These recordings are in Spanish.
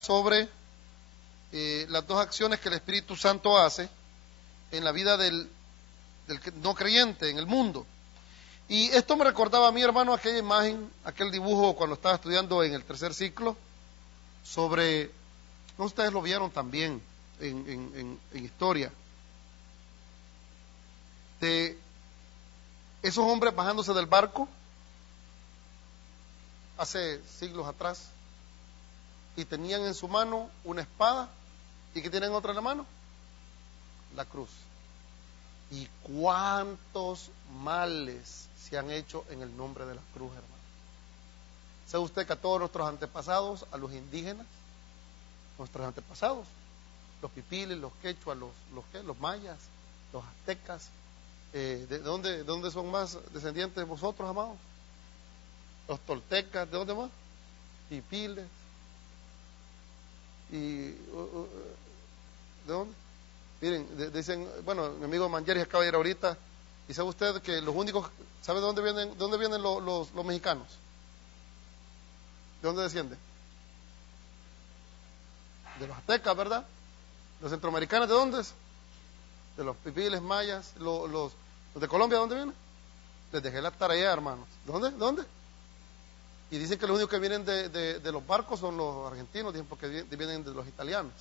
sobre las dos acciones que el Espíritu Santo hace en la vida del no creyente en el mundo. Y esto me recordaba a mí, hermano, aquella imagen, aquel dibujo cuando estaba estudiando en el tercer ciclo, sobre, no, ustedes lo vieron también en historia, de esos hombres bajándose del barco hace siglos atrás, y tenían en su mano una espada, y ¿qué tienen otra en la mano? La cruz. ¿Y cuántos males se han hecho en el nombre de la cruz, hermano? ¿Sabe usted que a todos nuestros antepasados, a los indígenas, nuestros antepasados, los pipiles, los quechuas, los mayas, los aztecas, ¿de dónde son más descendientes de vosotros, amados? Los toltecas, ¿de dónde más? Pipiles. ¿Y de dónde? Miren, dicen, bueno, mi amigo Mangeris acaba de ir ahorita, y sabe usted que los únicos, ¿sabe de dónde vienen los mexicanos? ¿De dónde descienden? De los aztecas, ¿verdad? Los centroamericanos, ¿de dónde es? De los pipiles, mayas, los de Colombia, ¿de dónde vienen? Les dejé la tarea, hermanos. ¿Dónde? Y dicen que los únicos que vienen de los barcos son los argentinos, dicen, porque vienen de los italianos.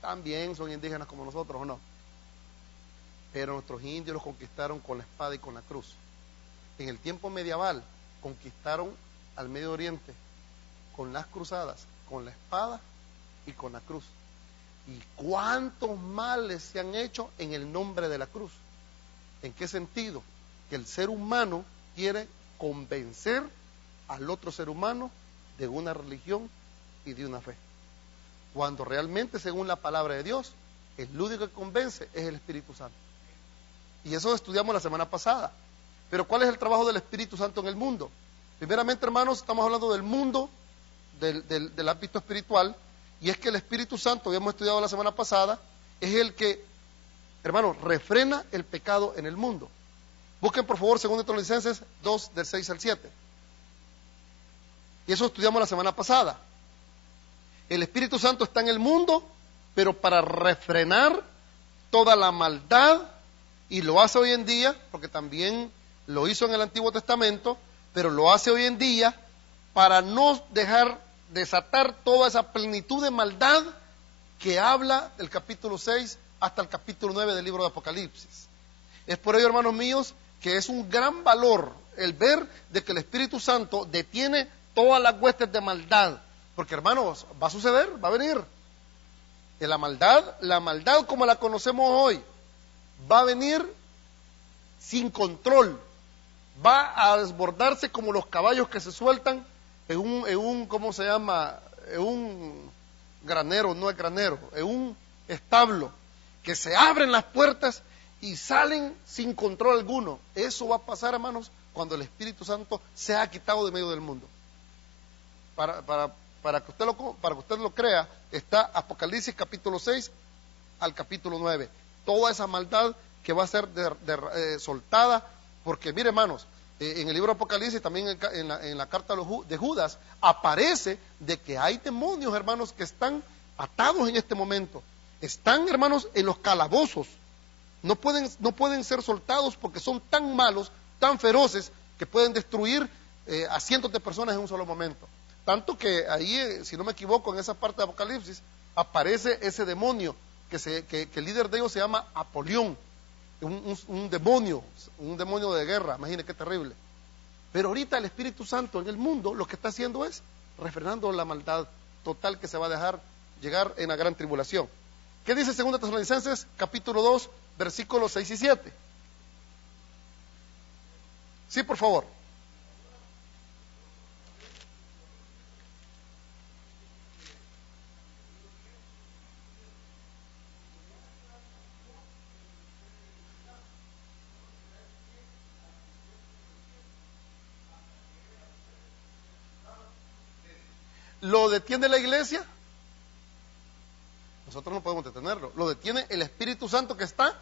También son indígenas como nosotros, ¿o no? Pero nuestros indios los conquistaron con la espada y con la cruz. En el tiempo medieval conquistaron al Medio Oriente con las cruzadas, con la espada y con la cruz. ¿Y cuántos males se han hecho en el nombre de la cruz? ¿En qué sentido? Que el ser humano quiere convencer al otro ser humano de una religión y de una fe, cuando realmente, según la palabra de Dios, el único que convence es el Espíritu Santo. Y eso estudiamos la semana pasada. Pero ¿cuál es el trabajo del Espíritu Santo en el mundo? Primeramente, hermanos, estamos hablando del mundo, del ámbito espiritual, y es que el Espíritu Santo, habíamos estudiado la semana pasada, es el que, hermanos, refrena el pecado en el mundo. Busquen por favor 2 Tesalonicenses 2, del 6 al 7. Y eso estudiamos la semana pasada. El Espíritu Santo está en el mundo, pero para refrenar toda la maldad, y lo hace hoy en día, porque también lo hizo en el Antiguo Testamento, pero lo hace hoy en día para no dejar desatar toda esa plenitud de maldad que habla del capítulo 6 hasta el capítulo 9 del libro de Apocalipsis. Es por ello, hermanos míos, que es un gran valor el ver de que el Espíritu Santo detiene todas las huestes de maldad. Porque, hermanos, va a suceder, va a venir. Que la maldad como la conocemos hoy, va a venir sin control. Va a desbordarse como los caballos que se sueltan en un ¿cómo se llama? En un granero, no es granero, en un establo, que se abren las puertas y salen sin control alguno. Eso va a pasar, hermanos, cuando el Espíritu Santo se ha quitado de medio del mundo. Para que usted lo crea, está Apocalipsis capítulo 6 al capítulo 9. Toda esa maldad que va a ser soltada, porque mire, hermanos, en el libro de Apocalipsis, también en la carta de Judas, aparece de que hay demonios, hermanos, que están atados en este momento. Están, hermanos, en los calabozos. No pueden ser soltados porque son tan malos, tan feroces, que pueden destruir a cientos de personas en un solo momento. Tanto que ahí, si no me equivoco, en esa parte de Apocalipsis, aparece ese demonio, que el líder de ellos se llama Apolión, un demonio de guerra. Imagínense qué terrible. Pero ahorita el Espíritu Santo en el mundo lo que está haciendo es refrenando la maldad total que se va a dejar llegar en la gran tribulación. ¿Qué dice 2 Tesalonicenses capítulo 2, versículos 6 y 7? Sí, por favor. ¿Lo detiene la iglesia? Nosotros no podemos detenerlo. Lo detiene el Espíritu Santo que está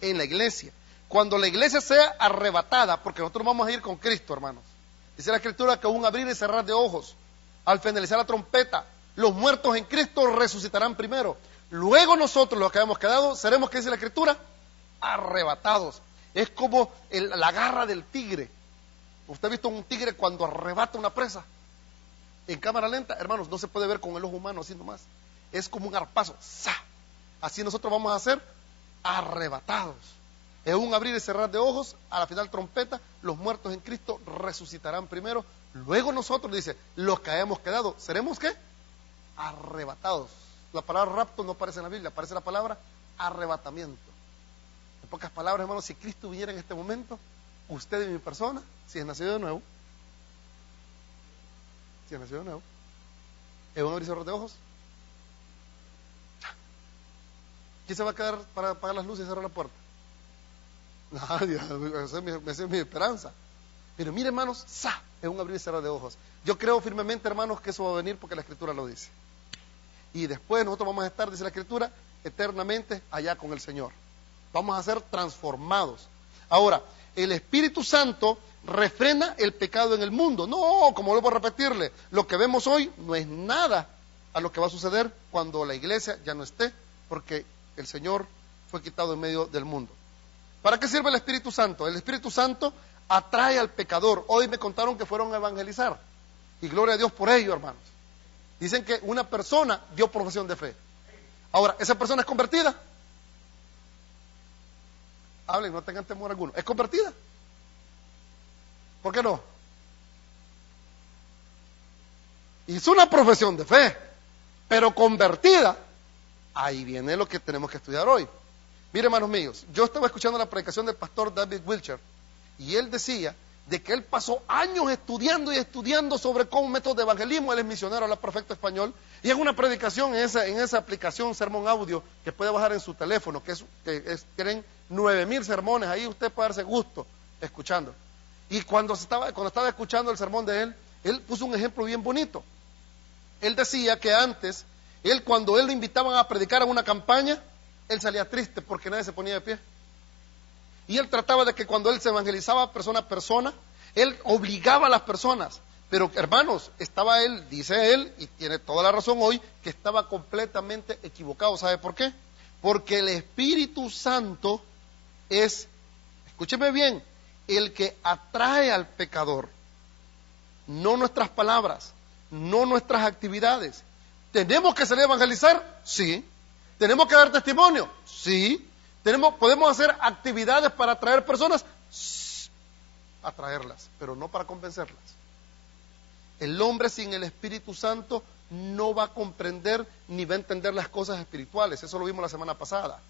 en la iglesia. Cuando la iglesia sea arrebatada, porque nosotros vamos a ir con Cristo, hermanos. Dice la Escritura que un abrir y cerrar de ojos, al finalizar la trompeta, Los muertos en Cristo resucitarán primero. Luego nosotros, los que hayamos quedado, seremos, ¿qué dice la Escritura? Arrebatados. Es como la garra del tigre. ¿Usted ha visto un tigre cuando arrebata una presa? En cámara lenta, hermanos, no se puede ver con el ojo humano así nomás. Es como un arpazo. ¡Sa! Así nosotros vamos a ser arrebatados. Es un abrir y cerrar de ojos, a la final trompeta, los muertos en Cristo resucitarán primero. Luego nosotros, dice, los que hayamos quedado, ¿seremos qué? Arrebatados. La palabra rapto no aparece en la Biblia, aparece la palabra arrebatamiento. En pocas palabras, hermanos, si Cristo viniera en este momento, usted y mi persona, si es nacido de nuevo, ¿es un abrir y cerrar de ojos? ¿Quién se va a quedar para apagar las luces y cerrar la puerta? Nadie, esa es mi esperanza. Pero mire, hermanos, es un abrir y cerrar de ojos. Yo creo firmemente, hermanos, que eso va a venir porque la Escritura lo dice. Y después nosotros vamos a estar, dice la Escritura, eternamente allá con el Señor. Vamos a ser transformados. Ahora, el Espíritu Santo refrena el pecado en el mundo. No, como vuelvo a repetirle, lo que vemos hoy no es nada a lo que va a suceder cuando la iglesia ya no esté, porque el Señor fue quitado en medio del mundo. ¿Para qué sirve el Espíritu Santo? El Espíritu Santo atrae al pecador. Hoy me contaron que fueron a evangelizar. Y gloria a Dios por ello, hermanos. Dicen que una persona dio profesión de fe. Ahora, ¿esa persona es convertida? Hablen, no tengan temor alguno. ¿Es convertida? ¿Por qué no? Hizo una profesión de fe, pero convertida. Ahí viene lo que tenemos que estudiar hoy. Mire, hermanos míos, yo estaba escuchando la predicación del pastor David Wilcher y él decía de que él pasó años estudiando y estudiando sobre cómo método de evangelismo. Él es misionero, habla perfecto español, y en una predicación en esa aplicación Sermón Audio que puede bajar en su teléfono, tienen 9,000 sermones, ahí usted puede darse gusto escuchando. Y cuando estaba escuchando el sermón de él puso un ejemplo bien bonito. Él decía que antes, cuando él lo invitaban a predicar en una campaña, él salía triste porque nadie se ponía de pie. Y él trataba de que cuando él se evangelizaba persona a persona, él obligaba a las personas. Pero hermanos, estaba él, dice él, y tiene toda la razón hoy, que estaba completamente equivocado. ¿Sabe por qué? Porque el Espíritu Santo es, escúcheme bien, el que atrae al pecador. No nuestras palabras, no nuestras actividades. ¿Tenemos que salir a evangelizar? Sí. ¿Tenemos que dar testimonio? Sí. ¿Podemos hacer actividades para atraer personas? Sí. Atraerlas, pero no para convencerlas. El hombre sin el Espíritu Santo no va a comprender ni va a entender las cosas espirituales. Eso lo vimos la semana pasada.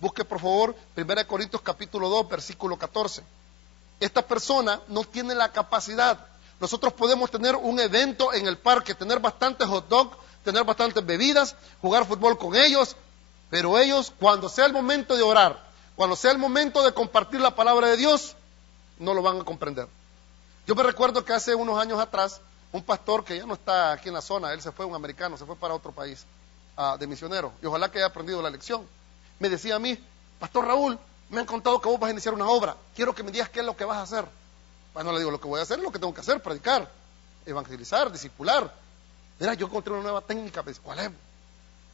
Busque por favor 1 Corintios capítulo 2, versículo 14. Esta persona no tiene la capacidad. Nosotros podemos tener un evento en el parque, tener bastantes hot dogs, tener bastantes bebidas, jugar fútbol con ellos, pero ellos, cuando sea el momento de orar, cuando sea el momento de compartir la palabra de Dios, no lo van a comprender. Yo me recuerdo que hace unos años atrás, un pastor que ya no está aquí en la zona, él se fue, un americano, se fue para otro país de misionero, y ojalá que haya aprendido la lección. Me decía a mí, Pastor Raúl, me han contado que vos vas a iniciar una obra, quiero que me digas qué es lo que vas a hacer. Bueno, le digo, lo que voy a hacer es lo que tengo que hacer, predicar, evangelizar, discipular. Mira, yo encontré una nueva técnica, pues, ¿cuál es?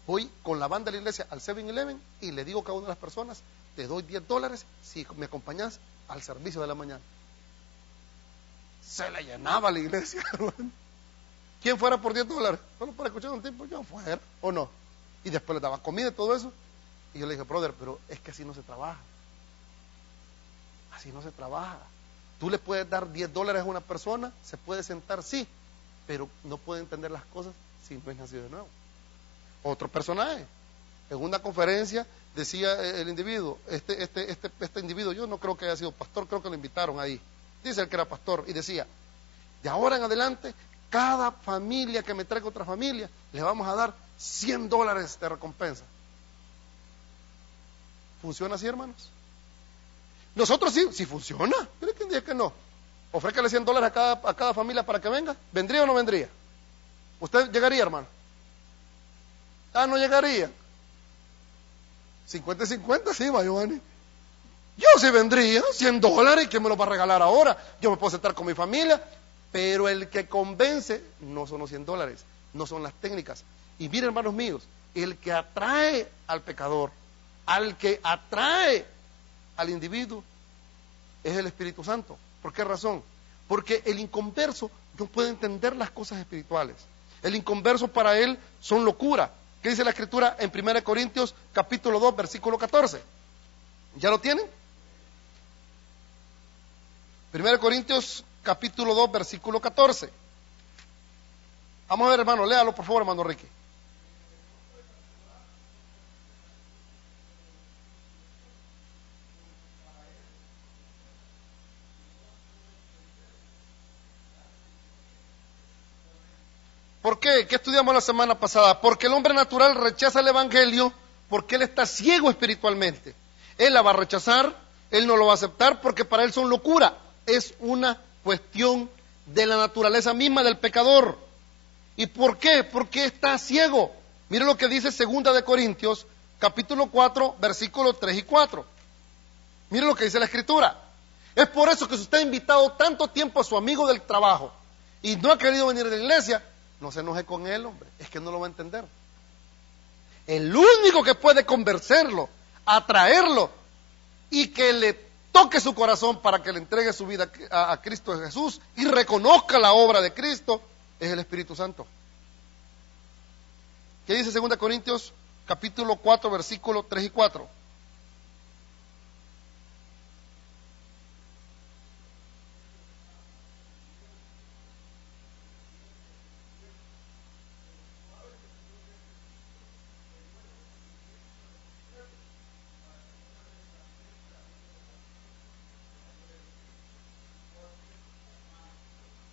Voy con la banda de la iglesia al 7-Eleven y le digo a cada una de las personas, te doy $10 si me acompañas al servicio de la mañana. Se le llenaba la iglesia, hermano. ¿Quién fuera por $10? Solo para escuchar un tiempo, yo fuera, ¿o no? Y después le daba comida y todo eso. Y yo le dije, brother, pero es que así no se trabaja. Así no se trabaja. Tú le puedes dar $10 a una persona, se puede sentar, sí, pero no puede entender las cosas si no es nacido de nuevo. Otro personaje, en una conferencia decía el individuo, este individuo, yo no creo que haya sido pastor, creo que lo invitaron ahí, dice el que era pastor, y decía, de ahora en adelante, cada familia que me traiga otra familia, le vamos a dar $100 de recompensa. ¿Funciona así, hermanos? Nosotros sí funciona. ¿Tiene quien diga que no? Ofrécale $100 a cada familia para que venga. ¿Vendría o no vendría? ¿Usted llegaría, hermano? No llegaría. 50-50, sí, va, Giovanni. Yo sí vendría, $100, ¿quién me lo va a regalar ahora? Yo me puedo sentar con mi familia, pero el que convence no son los $100, no son las técnicas. Y miren, hermanos míos, el que atrae al pecador, al que atrae al individuo, es el Espíritu Santo. ¿Por qué razón? Porque el inconverso no puede entender las cosas espirituales. El inconverso para él son locura. ¿Qué dice la Escritura en 1 Corintios capítulo 2, versículo 14? ¿Ya lo tienen? 1 Corintios capítulo 2, versículo 14. Vamos a ver, hermano, léalo por favor, hermano Ricky. ¿Por qué? ¿Qué estudiamos la semana pasada? Porque el hombre natural rechaza el evangelio porque él está ciego espiritualmente. Él la va a rechazar, él no lo va a aceptar porque para él son locura. Es una cuestión de la naturaleza misma del pecador. ¿Y por qué? Porque está ciego. Mire lo que dice 2 de Corintios, capítulo 4, versículos 3 y 4. Mire lo que dice la Escritura. Es por eso que si usted ha invitado tanto tiempo a su amigo del trabajo y no ha querido venir a la iglesia, no se enoje con él, hombre, es que no lo va a entender. El único que puede convencerlo, atraerlo y que le toque su corazón para que le entregue su vida a Cristo Jesús y reconozca la obra de Cristo, es el Espíritu Santo. ¿Qué dice 2 Corintios capítulo 4, versículos 3 y 4?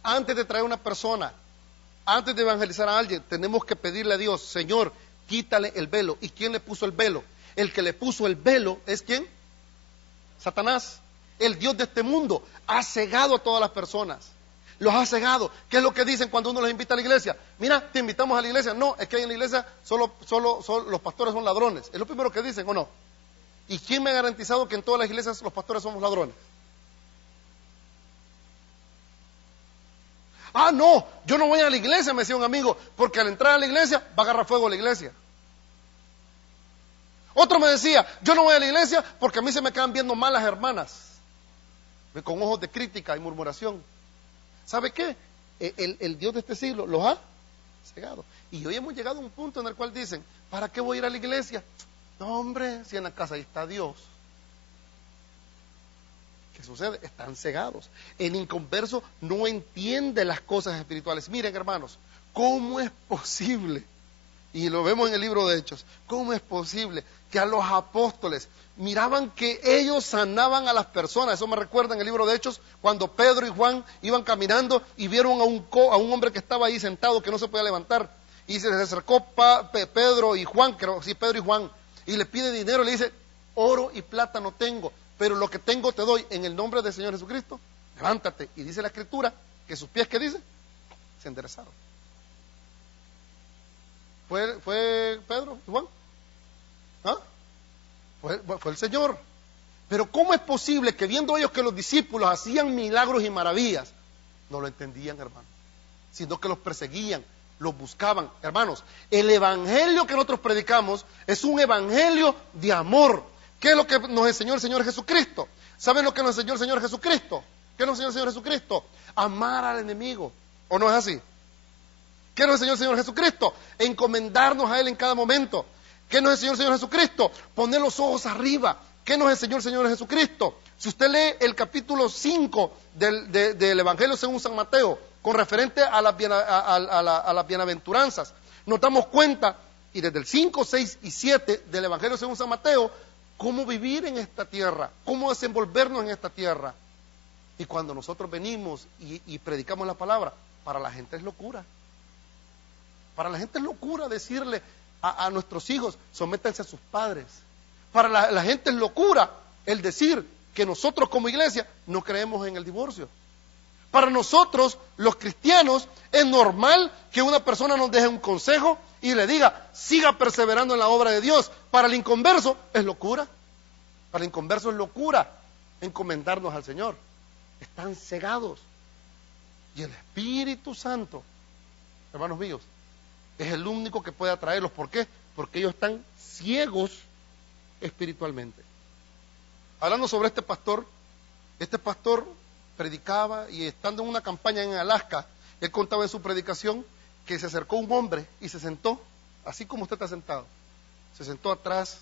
Antes de traer una persona, antes de evangelizar a alguien, tenemos que pedirle a Dios, Señor, quítale el velo. ¿Y quién le puso el velo? El que le puso el velo es ¿quién? Satanás, el Dios de este mundo. Ha cegado a todas las personas. Los ha cegado. ¿Qué es lo que dicen cuando uno los invita a la iglesia? Mira, te invitamos a la iglesia. No, es que ahí en la iglesia solo los pastores son ladrones. Es lo primero que dicen, ¿o no? ¿Y quién me ha garantizado que en todas las iglesias los pastores somos ladrones? Ah, no, yo no voy a la iglesia, me decía un amigo, porque al entrar a la iglesia va a agarrar fuego la iglesia. Otro me decía, yo no voy a la iglesia porque a mí se me quedan viendo mal las hermanas, con ojos de crítica y murmuración. ¿Sabe qué? El Dios de este siglo los ha cegado. Y hoy hemos llegado a un punto en el cual dicen, ¿para qué voy a ir a la iglesia? No, hombre, si en la casa ahí está Dios. ¿Qué sucede? Están cegados. El inconverso no entiende las cosas espirituales. Miren, hermanos, ¿cómo es posible? Y lo vemos en el libro de Hechos. ¿Cómo es posible que a los apóstoles miraban que ellos sanaban a las personas? Eso me recuerda en el libro de Hechos, cuando Pedro y Juan iban caminando y vieron a un hombre que estaba ahí sentado, que no se podía levantar. Y se les acercó Pedro y Juan, creo, sí, Pedro y Juan, y le pide dinero, le dice, oro y plata no tengo, pero lo que tengo te doy en el nombre del Señor Jesucristo, levántate. Y dice la Escritura que sus pies, ¿qué dice? Se enderezaron. ¿Fue Pedro y Juan? ¿Ah? Fue el Señor. Pero ¿cómo es posible que viendo ellos que los discípulos hacían milagros y maravillas, no lo entendían, hermanos? Sino que los perseguían, los buscaban. Hermanos, el evangelio que nosotros predicamos es un evangelio de amor. ¿Qué es lo que nos enseñó el Señor Jesucristo? ¿Saben lo que nos enseñó el Señor Jesucristo? ¿Qué nos enseñó el Señor Jesucristo? Amar al enemigo. ¿O no es así? ¿Qué nos enseñó el Señor Jesucristo? Encomendarnos a Él en cada momento. ¿Qué nos enseñó el Señor Jesucristo? Poner los ojos arriba. ¿Qué nos enseñó el Señor Jesucristo? Si usted lee el capítulo 5 del Evangelio según San Mateo, con referente a las bienaventuranzas, nos damos cuenta, y desde el 5, 6 y 7 del Evangelio según San Mateo, cómo vivir en esta tierra, cómo desenvolvernos en esta tierra. Y cuando nosotros venimos y predicamos la palabra, para la gente es locura. Para la gente es locura decirle a nuestros hijos, sométanse a sus padres. Para la gente es locura el decir que nosotros como iglesia no creemos en el divorcio. Para nosotros, los cristianos, es normal que una persona nos deje un consejo y le diga, siga perseverando en la obra de Dios. Para el inconverso es locura. Para el inconverso es locura encomendarnos al Señor. Están cegados. Y el Espíritu Santo, hermanos míos, Es el único que puede atraerlos. ¿Por qué? Porque ellos están ciegos espiritualmente. Hablando sobre este pastor predicaba, y estando en una campaña en Alaska, él contaba en su predicación que se acercó un hombre y se sentó, así como usted está sentado. Se sentó atrás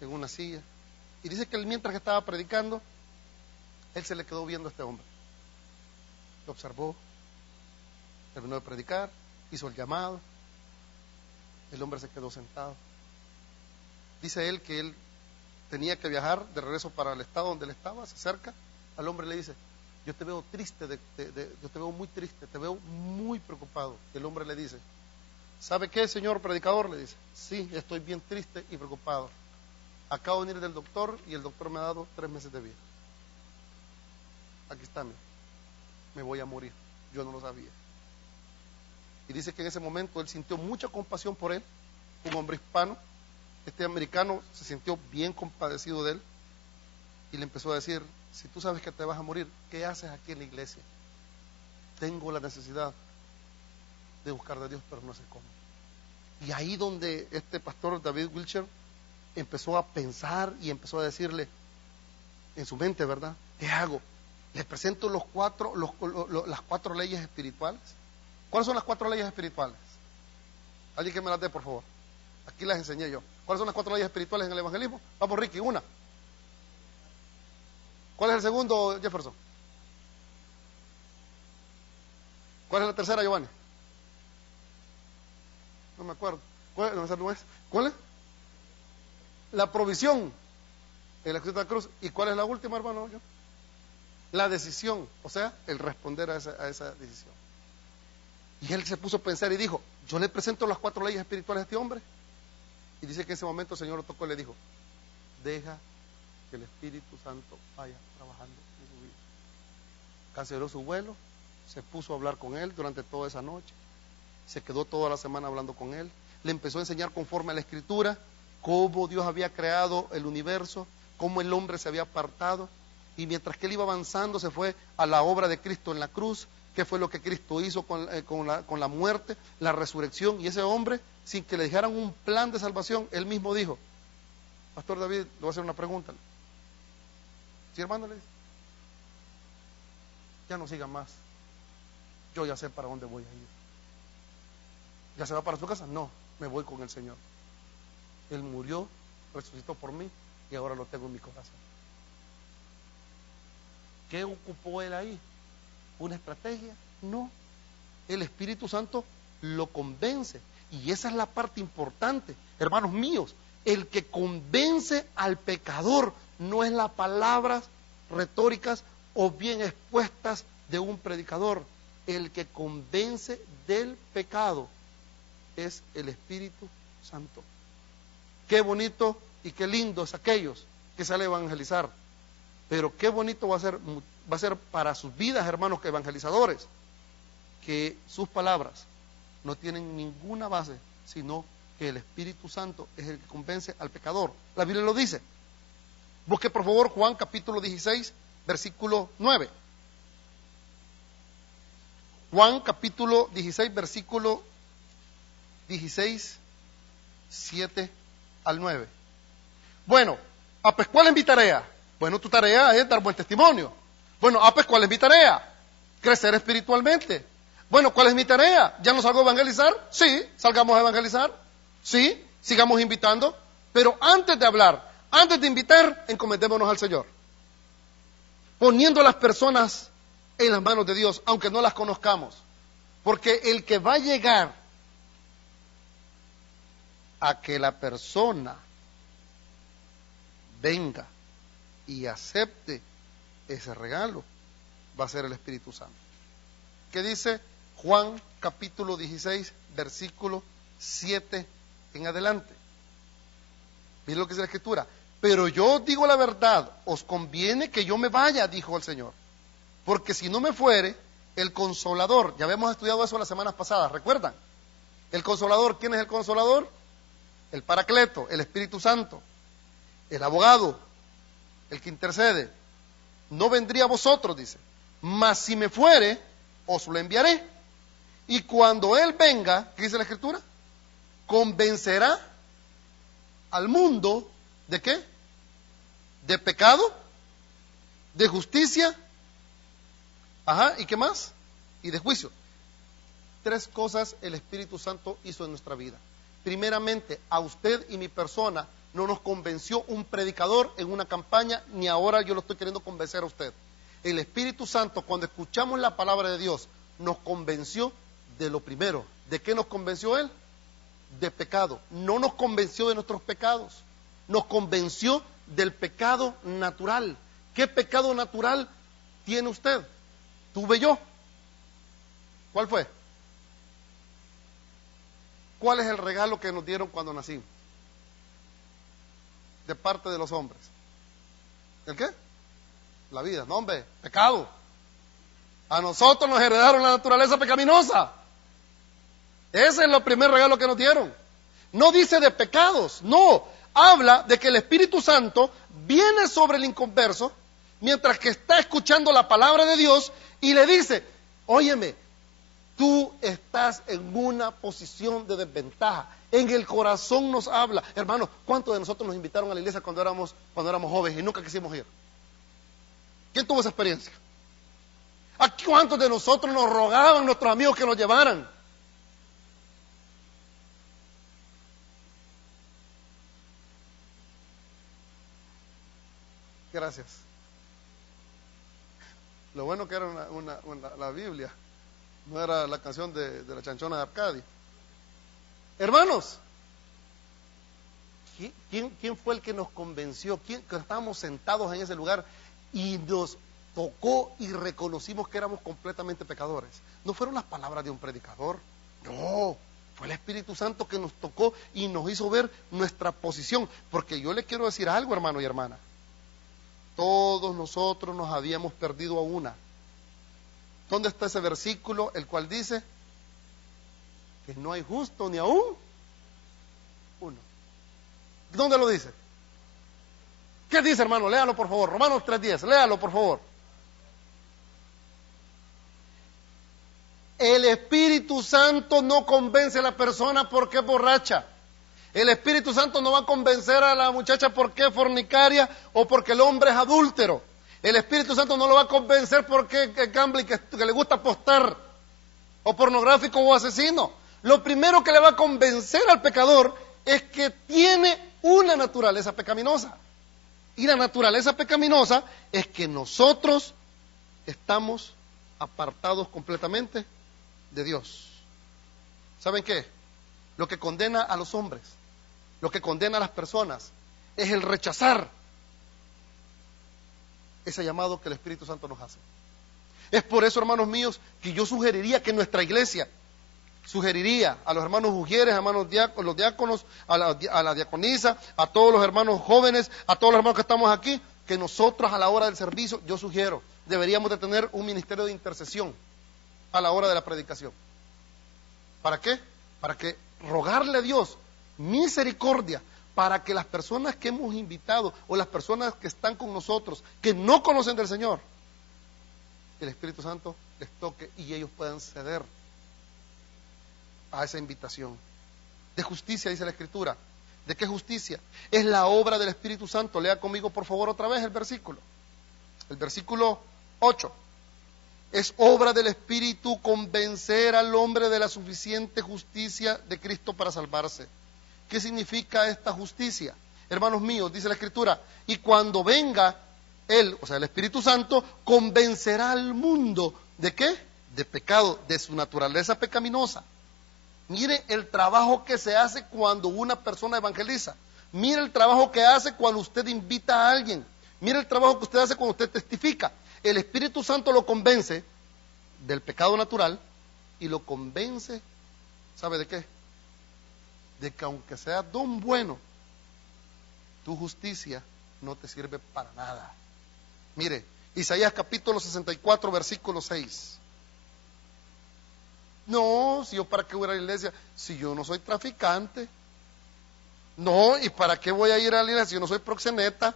en una silla. Y dice que él, mientras que estaba predicando, él se le quedó viendo a este hombre. Lo observó, terminó de predicar, hizo el llamado. El hombre se quedó sentado. Dice él que él tenía que viajar de regreso para el estado donde él estaba. Se acerca al hombre y le dice: yo te veo triste, yo te veo muy triste, te veo muy preocupado. Y el hombre le dice: ¿sabe qué, señor predicador? Le dice: sí, estoy bien triste y preocupado. Acabo de venir del doctor y el doctor me ha dado 3 meses de vida. Aquí está, me voy a morir. Yo no lo sabía. Y dice que en ese momento él sintió mucha compasión por él, un hombre hispano. Este americano se sintió bien compadecido de él y le empezó a decir: si tú sabes que te vas a morir, ¿qué haces aquí en la iglesia? Tengo la necesidad de buscar de Dios, pero no sé cómo. Y ahí donde este pastor David Wilcher empezó a pensar y empezó a decirle en su mente, ¿verdad? ¿Qué hago? Les presento las 4 leyes espirituales. ¿Cuáles son las 4 leyes espirituales? Alguien que me las dé, por favor. Aquí las enseñé yo. ¿Cuáles son las 4 leyes espirituales en el evangelismo? Vamos, Ricky, una. ¿Cuál es el segundo, Jefferson? ¿Cuál es la tercera, Giovanni? No me acuerdo. ¿Cuál es? La provisión en la cruz de la cruz. ¿Y cuál es la última, hermano? La decisión, o sea, el responder a esa decisión. Y él se puso a pensar y dijo: yo le presento las 4 leyes espirituales a este hombre. Y dice que en ese momento el Señor lo tocó y le dijo: deja que el Espíritu Santo vaya trabajando en su vida. Canceló su vuelo, se puso a hablar con él durante toda esa noche, se quedó toda la semana hablando con él, le empezó a enseñar conforme a la Escritura cómo Dios había creado el universo, cómo el hombre se había apartado, y mientras que él iba avanzando se fue a la obra de Cristo en la cruz, qué fue lo que Cristo hizo con la muerte, la resurrección. Y ese hombre, sin que le dijeran un plan de salvación, él mismo dijo: Pastor David, le voy a hacer una pregunta. ¿Sí, hermano? Le dice: ya no siga más, yo ya sé para dónde voy a ir. ¿Ya se va para su casa? No, me voy con el Señor. Él murió, resucitó por mí y ahora lo tengo en mi corazón. ¿Qué ocupó él ahí? ¿Una estrategia? No. El Espíritu Santo lo convence. Y esa es la parte importante, hermanos míos. El que convence al pecador no es las palabras retóricas o bien expuestas de un predicador. El que convence del pecado es el Espíritu Santo. Qué bonito y qué lindo es aquellos que salen a evangelizar. Pero qué bonito va a ser para sus vidas, hermanos, que evangelizadores, que sus palabras no tienen ninguna base, sino que el Espíritu Santo es el que convence al pecador. La Biblia lo dice. Busque por favor Juan capítulo 16, versículo 9. Juan capítulo 16, versículo 16, 7 al 9. Bueno, pues ¿cuál es mi tarea? Bueno, tu tarea es dar buen testimonio. Bueno, pues ¿cuál es mi tarea? Crecer espiritualmente. Bueno, ¿cuál es mi tarea? ¿Ya no salgo a evangelizar? Sí, salgamos a evangelizar. Sí, sigamos invitando. Pero antes de hablar, antes de invitar, encomendémonos al Señor. Poniendo a las personas en las manos de Dios, aunque no las conozcamos. Porque el que va a llegar a que la persona venga y acepte ese regalo va a ser el Espíritu Santo. ¿Qué dice Juan capítulo 16, versículo 7 en adelante? Miren lo que dice la Escritura. Pero yo os digo la verdad, os conviene que yo me vaya, dijo el Señor. Porque si no me fuere, el Consolador, ya habíamos estudiado eso las semanas pasadas, ¿recuerdan? El Consolador, ¿quién es el Consolador? El Paracleto, el Espíritu Santo, el abogado, el que intercede. No vendría a vosotros, dice, mas si me fuere, os lo enviaré. Y cuando Él venga, ¿qué dice la Escritura? Convencerá al mundo, ¿de qué? De pecado, de justicia, ¿y qué más? Y de juicio. 3 cosas el Espíritu Santo hizo en nuestra vida. Primeramente, a usted y mi persona no nos convenció un predicador en una campaña, ni ahora yo lo estoy queriendo convencer a usted. El Espíritu Santo, cuando escuchamos la palabra de Dios, nos convenció de lo primero. ¿De qué nos convenció Él? De pecado. No nos convenció de nuestros pecados, nos convenció del pecado natural. ¿Qué pecado natural tiene usted? Tuve yo. ¿Cuál fue? ¿Cuál es el regalo que nos dieron cuando nacimos? De parte de los hombres. ¿El qué? La vida. No, hombre, pecado. A nosotros nos heredaron la naturaleza pecaminosa. Ese es el primer regalo que nos dieron. No dice de pecados, no. Habla de que el Espíritu Santo viene sobre el inconverso mientras que está escuchando la palabra de Dios y le dice, óyeme, tú estás en una posición de desventaja. En el corazón nos habla. Hermanos, ¿cuántos de nosotros nos invitaron a la iglesia cuando éramos jóvenes y nunca quisimos ir? ¿Quién tuvo esa experiencia? ¿A cuántos de nosotros nos rogaban nuestros amigos que nos llevaran? Gracias. Lo bueno que era la Biblia, no era la canción de la chanchona de Arcadia. Hermanos, ¿quién fue el que nos convenció? Que estábamos sentados en ese lugar y nos tocó y reconocimos que éramos completamente pecadores? No fueron las palabras de un predicador, no, fue el Espíritu Santo que nos tocó y nos hizo ver nuestra posición. Porque yo le quiero decir algo, hermano y hermana. Todos nosotros nos habíamos perdido a una. ¿Dónde está ese versículo el cual dice que no hay justo ni aún uno? ¿Dónde lo dice? ¿Qué dice, hermano? Léalo por favor. Romanos 3:10, léalo por favor. El Espíritu Santo no convence a la persona porque es borracha. El Espíritu Santo no va a convencer a la muchacha porque es fornicaria o porque el hombre es adúltero. El Espíritu Santo no lo va a convencer porque es gambling, que le gusta apostar, o pornográfico o asesino. Lo primero que le va a convencer al pecador es que tiene una naturaleza pecaminosa. Y la naturaleza pecaminosa es que nosotros estamos apartados completamente de Dios. ¿Saben qué? Lo que condena a los hombres, lo que condena a las personas, es el rechazar ese llamado que el Espíritu Santo nos hace. Es por eso, hermanos míos, que yo sugeriría que nuestra iglesia, sugeriría a los hermanos ujieres, hermanos los diáconos, a la diaconisa, a todos los hermanos jóvenes, a todos los hermanos que estamos aquí, que nosotros a la hora del servicio, yo sugiero, deberíamos de tener un ministerio de intercesión a la hora de la predicación. ¿Para qué? Para que rogarle a Dios misericordia para que las personas que hemos invitado o las personas que están con nosotros, que no conocen del Señor, el Espíritu Santo les toque y ellos puedan ceder a esa invitación. De justicia, dice la Escritura. ¿De qué justicia? Es la obra del Espíritu Santo. Lea conmigo por favor otra vez el versículo. El versículo 8. Es obra del Espíritu convencer al hombre de la suficiente justicia de Cristo para salvarse. ¿Qué significa esta justicia? Hermanos míos, dice la Escritura, y cuando venga Él, o sea, el Espíritu Santo, convencerá al mundo, ¿de qué? De pecado, de su naturaleza pecaminosa. Mire el trabajo que se hace cuando una persona evangeliza. Mire el trabajo que hace cuando usted invita a alguien. Mire el trabajo que usted hace cuando usted testifica. El Espíritu Santo lo convence del pecado natural y lo convence, ¿sabe de qué? De que aunque seas don bueno, tu justicia no te sirve para nada. Mire, Isaías capítulo 64, versículo 6. No, si yo para qué voy a ir a la iglesia, si yo no soy traficante. No, ¿y para qué voy a ir a la iglesia si yo no soy proxeneta?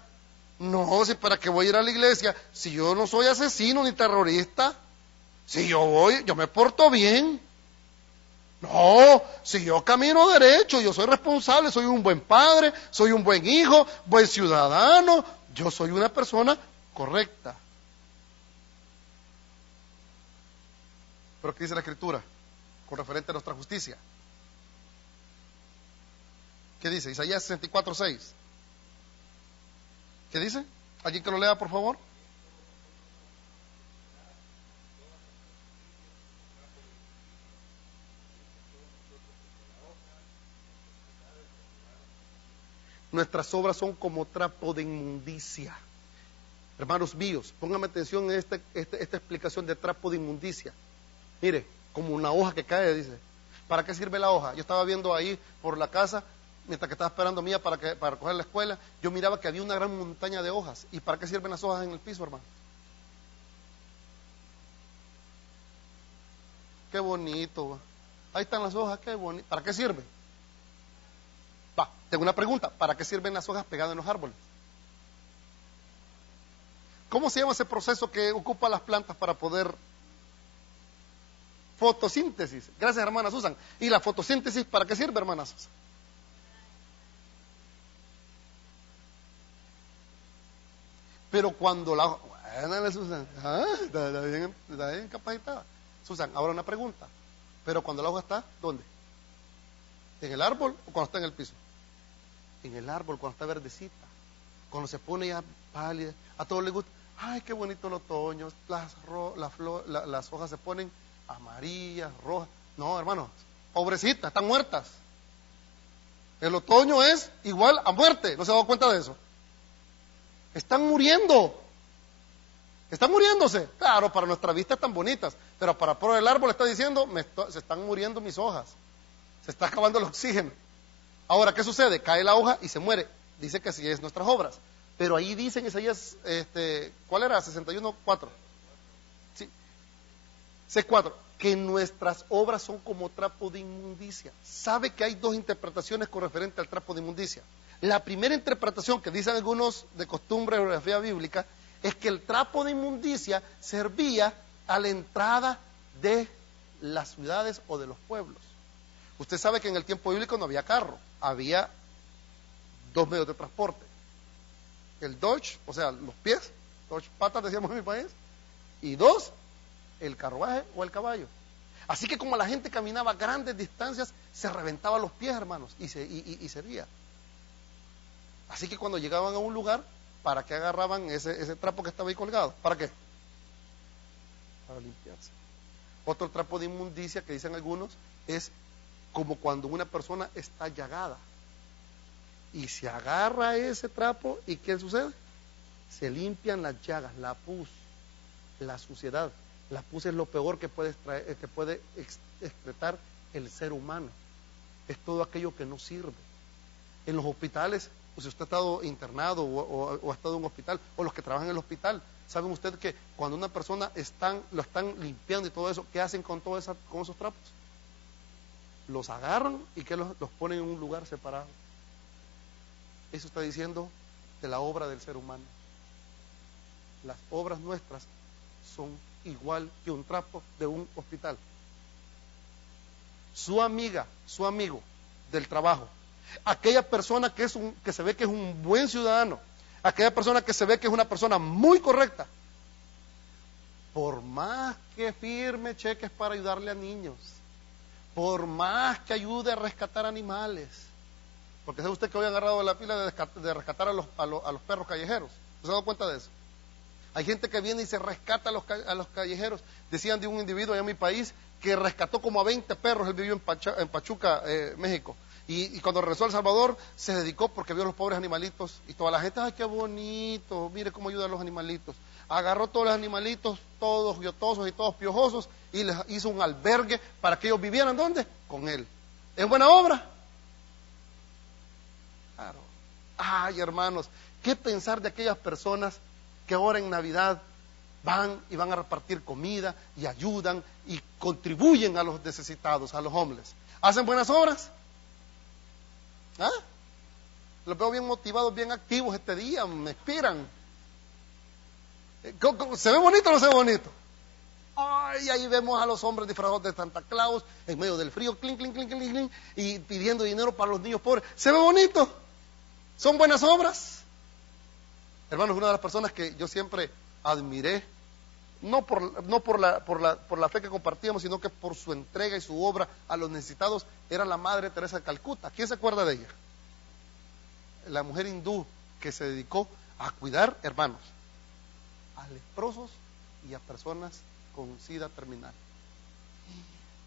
No, si para qué voy a ir a la iglesia si yo no soy asesino ni terrorista. Si yo voy, yo me porto bien. No, si yo camino derecho, yo soy responsable, soy un buen padre, soy un buen hijo, buen ciudadano, yo soy una persona correcta. Pero ¿qué dice la Escritura con referente a nuestra justicia? ¿Qué dice? Isaías 64:6. ¿Qué dice? ¿Alguien que lo lea, por favor? Nuestras obras son como trapo de inmundicia. Hermanos míos, pónganme atención en esta explicación de trapo de inmundicia. Mire, como una hoja que cae, dice. ¿Para qué sirve la hoja? Yo estaba viendo ahí por la casa, mientras que estaba esperando a Mía para coger la escuela, yo miraba que había una gran montaña de hojas. ¿Y para qué sirven las hojas en el piso, hermano? Qué bonito. Ahí están las hojas, qué bonito. ¿Para qué sirven? Va, tengo una pregunta. ¿Para qué sirven las hojas pegadas en los árboles? ¿Cómo se llama ese proceso que ocupa las plantas para poder... Fotosíntesis. Gracias, hermana Susan. ¿Y la fotosíntesis para qué sirve, hermana Susan? Pero cuando la... Bueno, Susan, está bien capacitada. Susan, ahora una pregunta. Pero cuando la hoja está, ¿dónde? ¿En el árbol o cuando está en el piso? En el árbol, cuando está verdecita. Cuando se pone ya pálida. A todos les gusta. Ay, qué bonito el otoño. Las hojas se ponen amarillas, rojas. No, hermanos, pobrecitas, están muertas. El otoño es igual a muerte. ¿No se ha dado cuenta de eso? Están muriendo. Están muriéndose. Claro, para nuestra vista están bonitas, pero para por el árbol está diciendo, se están muriendo mis hojas. Se está acabando el oxígeno. Ahora, ¿qué sucede? Cae la hoja y se muere. Dice que así es nuestras obras. Pero ahí dicen Isaías, ¿cuál era? 61:4. Sí. C4, que nuestras obras son como trapo de inmundicia. ¿Sabe que hay dos interpretaciones con referente al trapo de inmundicia? La primera interpretación que dicen algunos de costumbre de geografía bíblica es que el trapo de inmundicia servía a la entrada de las ciudades o de los pueblos. Usted sabe que en el tiempo bíblico no había carro, había dos medios de transporte. El Dodge, o sea, los pies, Dodge patas decíamos en mi país, y dos, el carruaje o el caballo. Así que como la gente caminaba grandes distancias, se reventaba los pies, hermanos, y servía. Así que cuando llegaban a un lugar, ¿para qué agarraban ese trapo que estaba ahí colgado? ¿Para qué? Para limpiarse. Otro trapo de inmundicia que dicen algunos es como cuando una persona está llagada y se agarra ese trapo y ¿qué sucede? Se limpian las llagas, la pus, la suciedad. La pus es lo peor que puede excretar el ser humano. Es todo aquello que no sirve. En los hospitales, si usted ha estado internado o ha estado en un hospital, o los que trabajan en el hospital, ¿saben ustedes que cuando una persona lo están limpiando y todo eso, qué hacen con esos trapos? Los agarran y que los ponen en un lugar separado. Eso está diciendo de la obra del ser humano. Las obras nuestras son igual que un trapo de un hospital. Su amiga, su amigo del trabajo, aquella persona que se ve que es un buen ciudadano, aquella persona que se ve que es una persona muy correcta, por más que firme cheques para ayudarle a niños, por más que ayude a rescatar animales, porque sabe usted que hoy han agarrado la fila de rescatar a los perros callejeros. ¿Se ha dado cuenta de eso? Hay gente que viene y se rescata a los callejeros. Decían de un individuo allá en mi país que rescató como a 20 perros. Él vivió en Pachuca, México. Y cuando regresó a El Salvador, se dedicó porque vio a los pobres animalitos. Y toda la gente, ¡ay, qué bonito! Mire cómo ayuda a los animalitos. Agarró todos los animalitos, todos yotosos y todos piojosos, y les hizo un albergue para que ellos vivieran, ¿dónde? Con él. ¿Es buena obra? Claro. Ay, hermanos, ¿qué pensar de aquellas personas que ahora en Navidad van a repartir comida y ayudan y contribuyen a los necesitados, a los homeless? ¿Hacen buenas obras? ¿Ah? Los veo bien motivados, bien activos este día, me inspiran. ¿Se ve bonito o no se ve bonito? Ay, Y ahí vemos a los hombres disfrazados de Santa Claus en medio del frío, clink, clink, clink, clink, clink, y pidiendo dinero para los niños pobres. Se ve bonito. Son buenas obras. Hermanos, una de las personas que yo siempre admiré, no por la fe que compartíamos, sino que por su entrega y su obra a los necesitados, era la Madre Teresa de Calcuta. ¿Quién se acuerda de ella? La mujer hindú que se dedicó a cuidar, hermanos, a leprosos y a personas con SIDA terminal.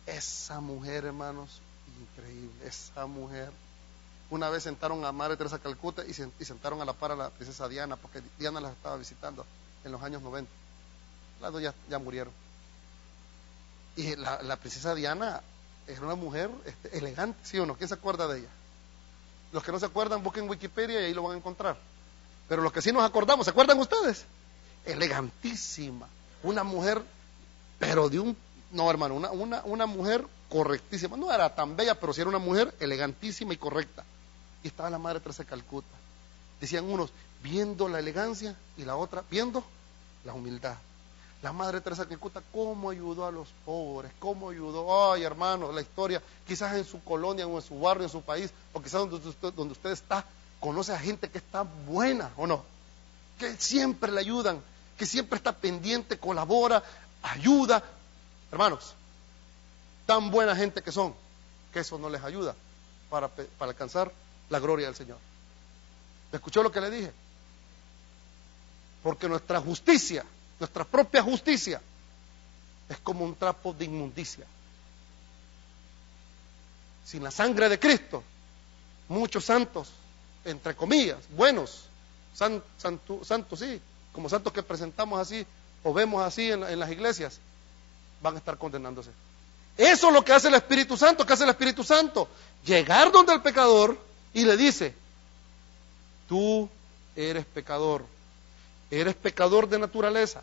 Esa mujer, hermanos, increíble, esa mujer. Una vez sentaron a Madre Teresa de Calcuta y sentaron a la par a la princesa Diana, porque Diana las estaba visitando en los años 90. Las dos ya murieron. Y la princesa Diana era una mujer elegante, ¿sí o no? ¿Quién se acuerda de ella? Los que no se acuerdan, busquen Wikipedia y ahí lo van a encontrar. Pero los que sí nos acordamos, ¿se acuerdan ustedes? Elegantísima, una mujer, pero no, hermano, una mujer correctísima. No era tan bella, pero sí era una mujer elegantísima y correcta. Y estaba la Madre Teresa de Calcuta. Decían unos, viendo la elegancia, y la otra, viendo la humildad. La Madre Teresa de Calcuta, cómo ayudó a los pobres, cómo ayudó, ay hermano, la historia, quizás en su colonia o en su barrio, en su país, o quizás donde usted está, conoce a gente que está buena, ¿o no? Que siempre le ayudan, que siempre está pendiente, colabora, ayuda. Hermanos, tan buena gente que son, que eso no les ayuda para alcanzar la gloria del Señor. ¿Escuchó lo que le dije? Porque nuestra justicia, nuestra propia justicia, es como un trapo de inmundicia. Sin la sangre de Cristo, muchos santos, entre comillas, buenos, santos sí, como santos que presentamos así, o vemos así en las iglesias, van a estar condenándose. Eso es lo que hace el Espíritu Santo. ¿Qué hace el Espíritu Santo? Llegar donde el pecador y le dice, tú eres pecador de naturaleza,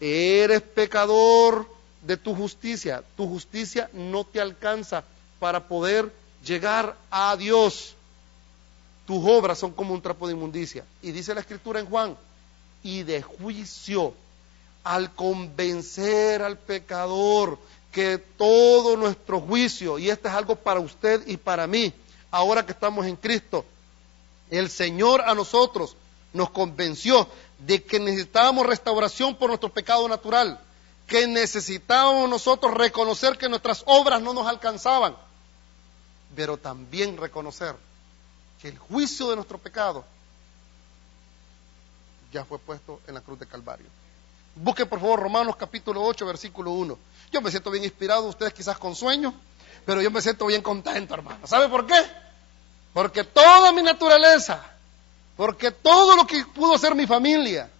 eres pecador de tu justicia no te alcanza para poder llegar a Dios, tus obras son como un trapo de inmundicia. Y dice la Escritura en Juan, y de juicio, al convencer al pecador que todo nuestro juicio, y este es algo para usted y para mí, ahora que estamos en Cristo, el Señor a nosotros nos convenció de que necesitábamos restauración por nuestro pecado natural, que necesitábamos nosotros reconocer que nuestras obras no nos alcanzaban, pero también reconocer que el juicio de nuestro pecado ya fue puesto en la cruz de Calvario. Busque por favor Romanos capítulo 8, versículo 1. Yo me siento bien inspirado, ustedes quizás con sueño, pero yo me siento bien contento, hermano. ¿Sabe por qué? Porque toda mi naturaleza, porque todo lo que pudo hacer mi familia,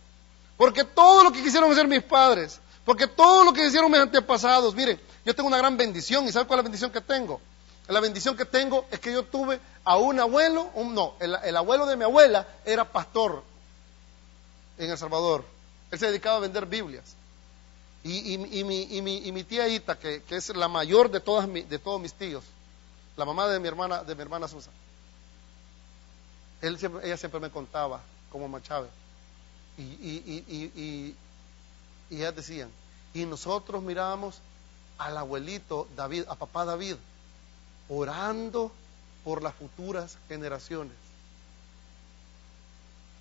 porque todo lo que quisieron hacer mis padres, porque todo lo que hicieron mis antepasados, miren, yo tengo una gran bendición. ¿Y sabe cuál es la bendición que tengo? La bendición que tengo es que yo tuve a un abuelo, el abuelo de mi abuela era pastor en El Salvador. Él se dedicaba a vender Biblias. Y mi tía Ita, que es la mayor de todos mis tíos, la mamá de mi hermana Susa, ella siempre me contaba como Machave. Y ellas decían, y nosotros mirábamos al abuelito David, a papá David, orando por las futuras generaciones.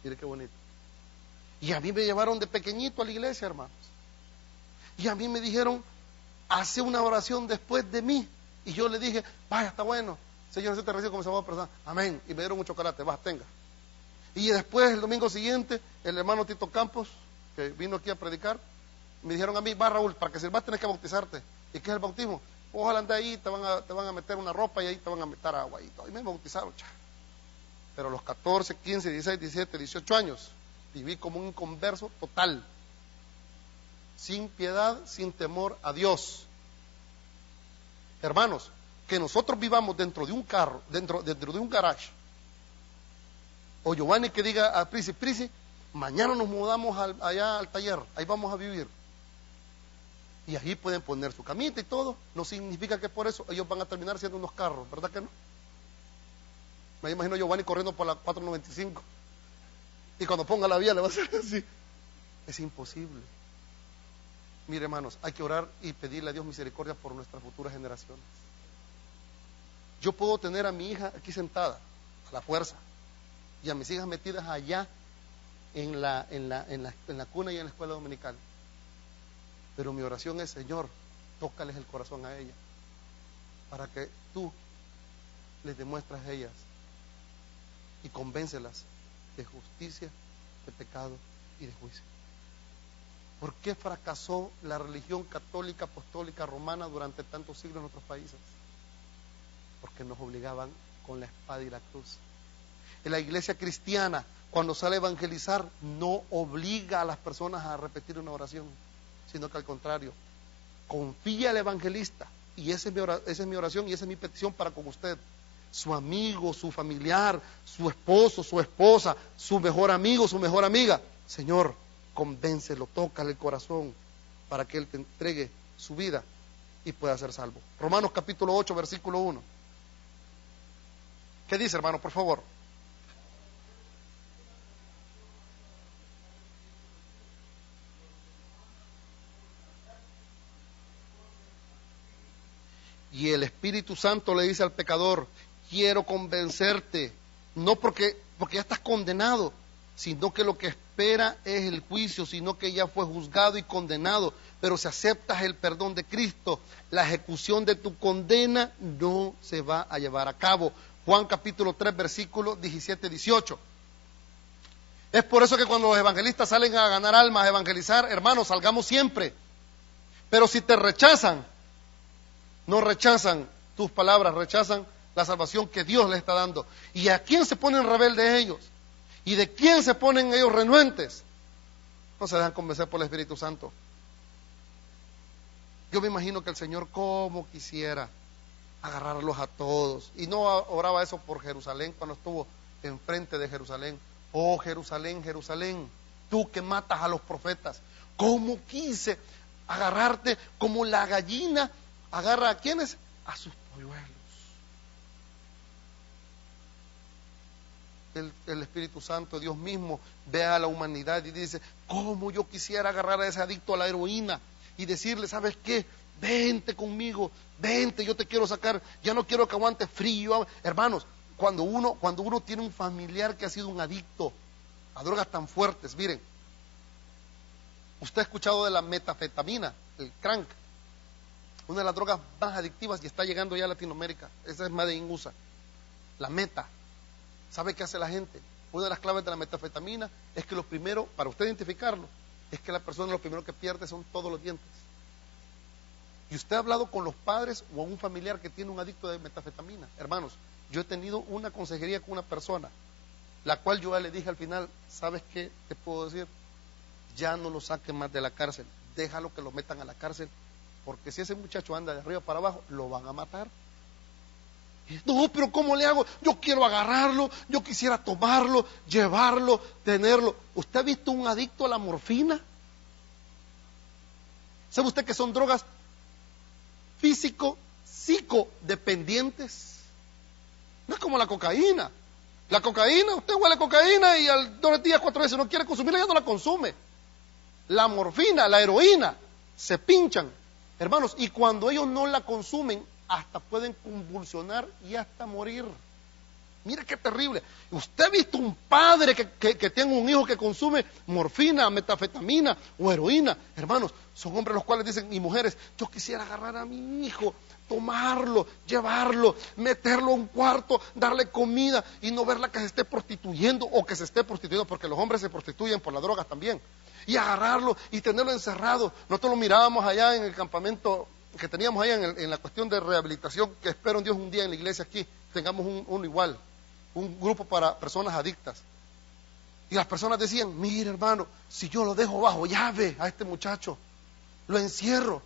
Mire qué bonito. Y a mí me llevaron de pequeñito a la iglesia, hermanos. Y a mí me dijeron, hace una oración después de mí. Y yo le dije, vaya, está bueno. Señor, se te recibe como salvador personal. Amén. Y me dieron un chocolate, vas, tenga. Y después, el domingo siguiente, el hermano Tito Campos, que vino aquí a predicar, me dijeron a mí, va Raúl, para que sirvas tenés que bautizarte. ¿Y qué es el bautismo? Ojalá ande ahí, te van a meter una ropa y ahí te van a meter agua y todo. Y me bautizaron, Pero a los 14, 15, 16, 17, 18 años, viví como un inconverso total. Sin piedad, sin temor a Dios. Hermanos, que nosotros vivamos dentro de un carro, dentro de un garage, o Giovanni que diga a Prisi, mañana nos mudamos allá al taller, ahí vamos a vivir. Y allí pueden poner su camita y todo, no significa que por eso ellos van a terminar siendo unos carros, ¿verdad que no? Me imagino a Giovanni corriendo por la 495, y cuando ponga la vía le va a hacer así. Es imposible. Mire, hermanos, hay que orar y pedirle a Dios misericordia por nuestras futuras generaciones. Yo puedo tener a mi hija aquí sentada, a la fuerza, y a mis hijas metidas allá en la cuna y en la escuela dominical. Pero mi oración es: Señor, tócales el corazón a ellas, para que tú les demuestres a ellas y convéncelas de justicia, de pecado y de juicio. ¿Por qué fracasó la religión católica, apostólica, romana durante tantos siglos en nuestros países? Porque nos obligaban con la espada y la cruz. En la iglesia cristiana, cuando sale a evangelizar, no obliga a las personas a repetir una oración, sino que al contrario, confía al evangelista. Y esa es mi oración y esa es mi petición para con usted. Su amigo, su familiar, su esposo, su esposa, su mejor amigo, su mejor amiga. Señor, convéncelo, tócale el corazón para que Él te entregue su vida y pueda ser salvo. Romanos capítulo 8, versículo 1. ¿Qué dice, hermano, por favor? Y el Espíritu Santo le dice al pecador: quiero convencerte, no porque ya estás condenado, sino que lo que espera es el juicio, sino que ya fue juzgado y condenado. Pero si aceptas el perdón de Cristo, la ejecución de tu condena no se va a llevar a cabo. Juan capítulo 3, versículos 17-18. Es por eso que cuando los evangelistas salen a ganar almas, a evangelizar, hermanos, salgamos siempre. Pero si te rechazan, no rechazan tus palabras, rechazan la salvación que Dios les está dando. ¿Y a quién se ponen rebeldes ellos? ¿Y de quién se ponen ellos renuentes? No se dejan convencer por el Espíritu Santo. Yo me imagino que el Señor, como quisiera agarrarlos a todos. Y no oraba eso por Jerusalén cuando estuvo enfrente de Jerusalén. Oh Jerusalén, Jerusalén, tú que matas a los profetas, ¿cómo quise agarrarte como la gallina agarra a quienes? A sus polluelos. El Espíritu Santo, Dios mismo, ve a la humanidad y dice: ¿cómo yo quisiera agarrar a ese adicto a la heroína y decirle: ¿sabes qué? Vente conmigo, vente, yo te quiero sacar, ya no quiero que aguante frío. Hermanos, cuando uno tiene un familiar que ha sido un adicto a drogas tan fuertes, miren, usted ha escuchado de la metanfetamina, el crank, una de las drogas más adictivas y está llegando ya a Latinoamérica. Esa es Made in USA, la meta. ¿Sabe qué hace la gente? Una de las claves de la metanfetamina es que lo primero, para usted identificarlo, es que la persona lo primero que pierde son todos los dientes. Y usted ha hablado con los padres o a un familiar que tiene un adicto de metanfetamina. Hermanos, yo he tenido una consejería con una persona, la cual yo ya le dije al final: ¿sabes qué te puedo decir? Ya no lo saquen más de la cárcel, déjalo que lo metan a la cárcel, porque si ese muchacho anda de arriba para abajo, lo van a matar. No, pero ¿cómo le hago? Yo quiero agarrarlo, yo quisiera tomarlo, llevarlo, tenerlo. ¿Usted ha visto un adicto a la morfina? ¿Sabe usted que son drogas psicodependientes? No es como la cocaína. La cocaína, usted huele cocaína y al 2 días, 4 veces no quiere consumirla, ya no la consume. La morfina, la heroína, se pinchan, hermanos, y cuando ellos no la consumen, hasta pueden convulsionar y hasta morir. Mira qué terrible. ¿Usted ha visto un padre que tenga un hijo que consume morfina, metanfetamina o heroína? Hermanos, son hombres los cuales dicen, y mujeres: yo quisiera agarrar a mi hijo, tomarlo, llevarlo, meterlo a un cuarto, darle comida y no verla que se esté prostituyendo o que se esté prostituyendo, porque los hombres se prostituyen por las drogas también, y agarrarlo y tenerlo encerrado. Nosotros lo mirábamos allá en el campamento que teníamos allá en la cuestión de rehabilitación, que espero en Dios un día en la iglesia aquí tengamos uno igual, un grupo para personas adictas. Y las personas decían: mire, hermano, si yo lo dejo bajo llave a este muchacho, lo encierro,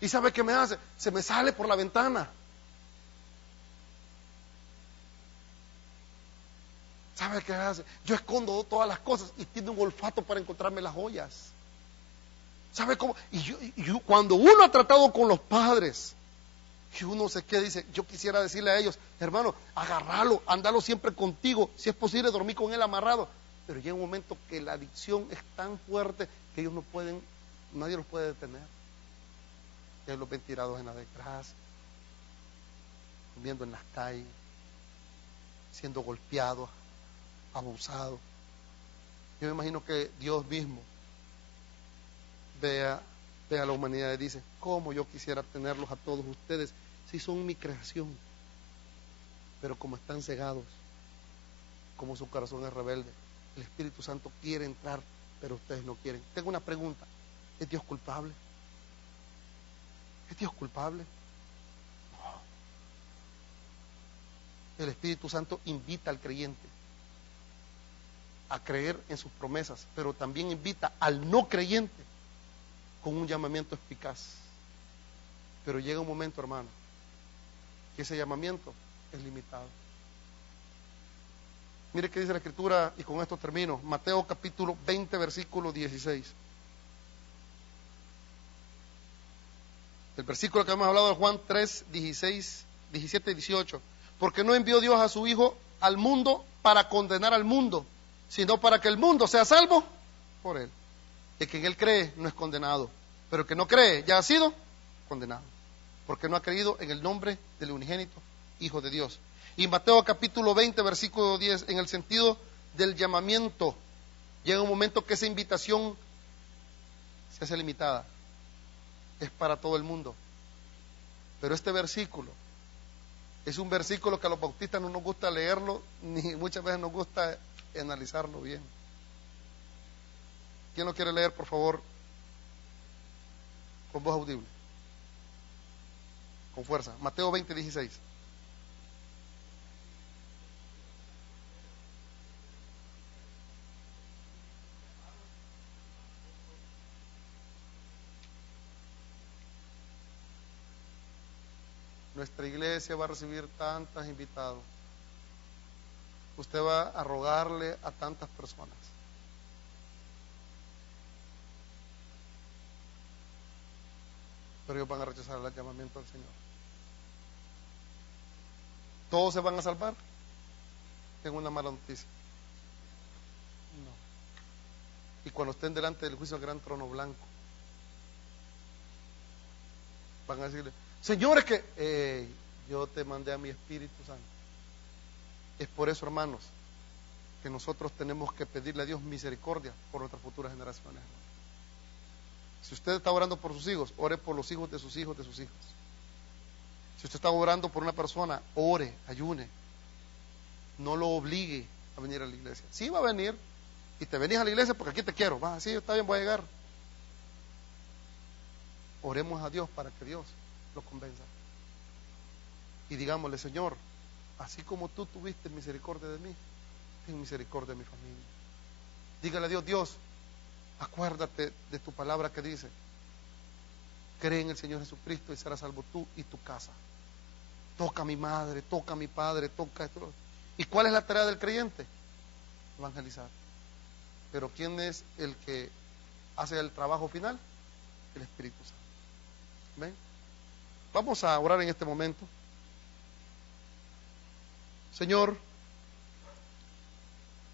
¿y sabe qué me hace? Se me sale por la ventana. ¿Sabe qué hace? Yo escondo todas las cosas y tiene un olfato para encontrarme las joyas. ¿Sabe cómo? Y yo, cuando uno ha tratado con los padres, y uno se queda y dice: yo quisiera decirle a ellos: hermano, agárralo, andalo siempre contigo, si es posible dormir con él amarrado. Pero llega un momento que la adicción es tan fuerte que ellos no pueden, nadie los puede detener. Ya los ven tirados en la desgracia, durmiendo en las calles, siendo golpeados, abusados. Yo me imagino que Dios mismo ve a la humanidad y dice: ¿cómo yo quisiera tenerlos a todos ustedes si son mi creación? Pero como están cegados, como su corazón es rebelde, el Espíritu Santo quiere entrar, pero ustedes no quieren. Tengo una pregunta: ¿es Dios culpable? ¿Es Dios culpable? No. El Espíritu Santo invita al creyente a creer en sus promesas, pero también invita al no creyente con un llamamiento eficaz. Pero llega un momento, hermano, que ese llamamiento es limitado. Mire qué dice la Escritura, y con esto termino. Mateo capítulo 20, versículo 16. El versículo que hemos hablado de Juan 3, 16, 17 y 18. Porque no envió Dios a su Hijo al mundo para condenar al mundo, sino para que el mundo sea salvo por él. El que en él cree no es condenado, pero el que no cree ya ha sido condenado, porque no ha creído en el nombre del unigénito Hijo de Dios. Y Mateo capítulo 20, versículo 10, en el sentido del llamamiento, llega un momento que esa invitación se hace limitada, es para todo el mundo. Pero este versículo es un versículo que a los bautistas no nos gusta leerlo, ni muchas veces nos gusta analizarlo bien. ¿Quién lo quiere leer, por favor, con voz audible, con fuerza? Mateo 20, 16. Nuestra iglesia va a recibir tantos invitados. Usted va a rogarle a tantas personas. Pero ellos van a rechazar el llamamiento del Señor. ¿Todos se van a salvar? Tengo una mala noticia. No. Y cuando estén delante del juicio del gran trono blanco, van a decirle: Señor, es que yo te mandé a mi Espíritu Santo. Es por eso, hermanos, que nosotros tenemos que pedirle a Dios misericordia por nuestras futuras generaciones. Si usted está orando por sus hijos, ore por los hijos de sus hijos, de sus hijos. Si usted está orando por una persona, ore, ayune. No lo obligue a venir a la iglesia. Sí va a venir, y te venís a la iglesia porque aquí te quiero. Va, sí, está bien, voy a llegar. Oremos a Dios para que Dios lo convenza. Y digámosle: Señor, así como tú tuviste misericordia de mí, ten misericordia de mi familia. Dígale a Dios: Dios, acuérdate de tu palabra que dice: cree en el Señor Jesucristo y serás salvo tú y tu casa. Toca a mi madre, toca a mi padre, toca esto. ¿Y cuál es la tarea del creyente? Evangelizar. Pero ¿quién es el que hace el trabajo final? El Espíritu Santo. ¿Ven? Vamos a orar en este momento. Señor,